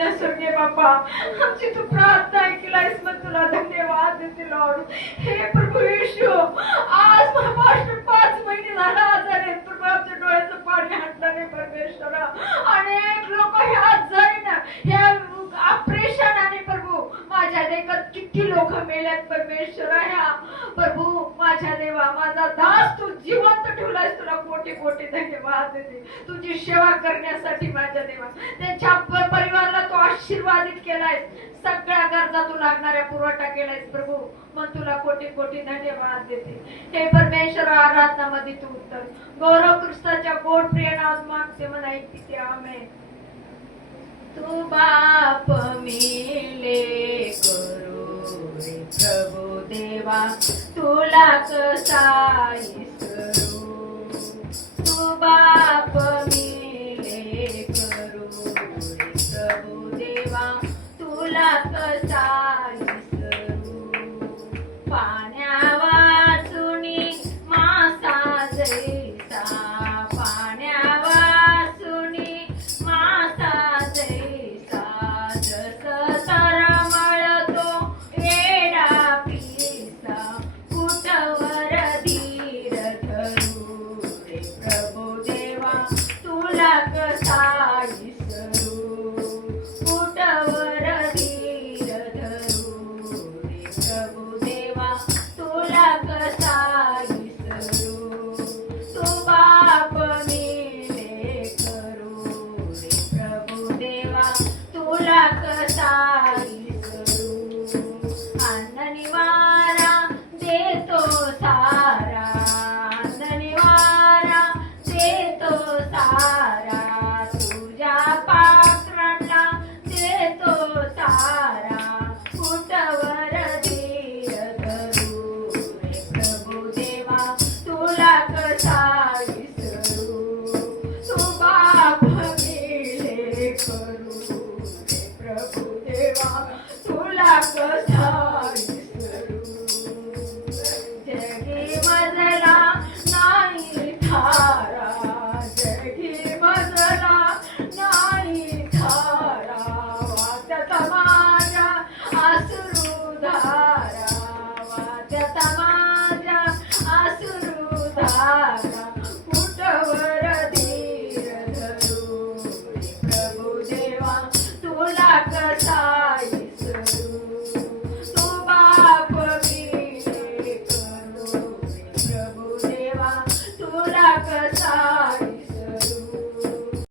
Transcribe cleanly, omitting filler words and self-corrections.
माझ्या स्वर्गीय बापा, आमची तू प्रार्थना ऐकलायस, मग तुला धन्यवाद देते लॉर्ड. हे प्रभू येशू, आज मास्टर 5 महिने झाला आजार आहेत प्रभू, आमच्या डोळ्याचं पाणी हटलं नाही परमेश्वरा. अनेक लोक हे आजारी ना, ह्या ऑपरेशन आणि प्रभू माझ्या देखत किती लोक मेल्यात परमेश्वरा. ह्या प्रभू माझ्या देवा, माझा दास तू जिवंत ठेवलायस, तुला कोटी कोटी धन्यवाद देते. तुझी सेवा करण्यासाठी माझ्या देवा, त्यांच्या परिवाराला तू आशीर्वादित केलायस, सगळ्या गरजा तू लागणाऱ्या पुरवठा केलायस प्रभू, मग तुला कोटी कोटी धन्यवाद देते. हे परमेश्वर, आराधनामध्ये तू उत्तर गौरव ख्रिस्ताच्या गोड प्रिय नावात मागते म्हणा ऐकते. आमेन. तू बाप मिले करू रे प्रभु देवा, तुला कसा विसरू. तू बाप मिले करू रे प्रभु देवा, तुला कसा विसरू. पाण्यावाचुनी मासा जैसा, पाण्यावाचुनी मासा जैसा, जस तरमळतो वेडा पिसा, कुटवर धीर धरू रे प्रभु देवा, तुला कसा